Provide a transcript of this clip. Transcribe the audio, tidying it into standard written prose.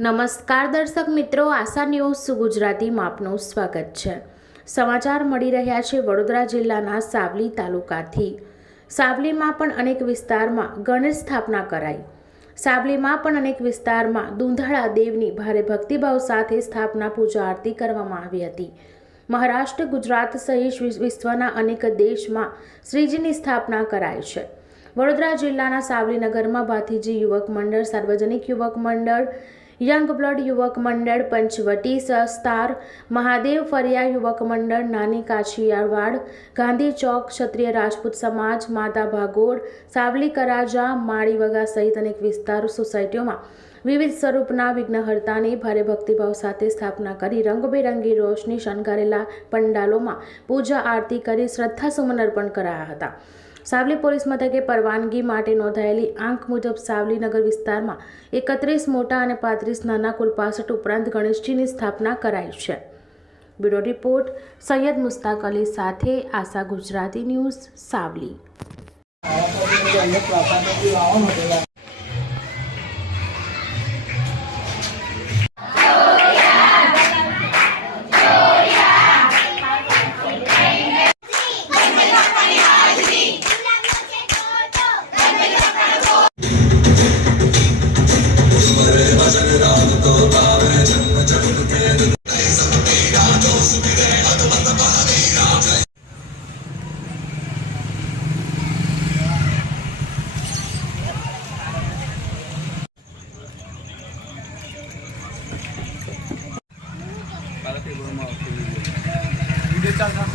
નમસ્કાર દર્શક મિત્રો, આશા ન્યૂઝ ગુજરાતીમાં આપનું સ્વાગત છે। સમાચાર મળી રહ્યા છે વડોદરા જિલ્લાના સાવલી તાલુકાથી। સાવલીમાં પણ અનેક વિસ્તારમાં ગણેશ સ્થાપના કરાઈ। સાવલીમાં પણ અનેક વિસ્તારમાં દુંધાળા દેવની ભારે ભક્તિભાવ સાથે સ્થાપના પૂજા આરતી કરવામાં આવી હતી। મહારાષ્ટ્ર, ગુજરાત સહિત વિશ્વના અનેક દેશમાં શ્રીજીની સ્થાપના કરાઈ છે। વડોદરા જિલ્લાના સાવલી નગરમાં ભાતીજી યુવક મંડળ, સાર્વજનિક યુવક મંડળ, યંગ બ્લડ યુવક મંડળ, પંચવટી સ્ટાર, મહાદેવ ફરિયા યુવક મંડળ, નાની કાછિયાવાડ, ગાંધી ચોક, ક્ષત્રિય રાજપૂત સમાજ, માતા ભાગોળ, સાવલી કરાજા, માળીવગા સહિત અનેક વિસ્તાર સોસાયટીઓમાં વિવિધ સ્વરૂપના વિઘ્નહર્તાની ભારે ભક્તિભાવ સાથે સ્થાપના કરી રંગબેરંગી રોશની શણગારેલા પંડાલોમાં પૂજા આરતી કરી શ્રદ્ધાસુમન અર્પણ કરાયા હતા। સાવલી પોલીસ મથકે પરવાનગી માટે નોંધાયેલી આંક મુજબ સાવલી નગર વિસ્તારમાં 31 મોટા અને 35 નાના કુલ 65 ઉપરાંત ગણેશજીની સ્થાપના કરાઈ છે। બ્યુરો રિપોર્ટ સૈયદ મુસ્તાક અલી સાથે આશા ગુજરાતી ન્યૂઝ સાવલી। વિડીયો ચાલતા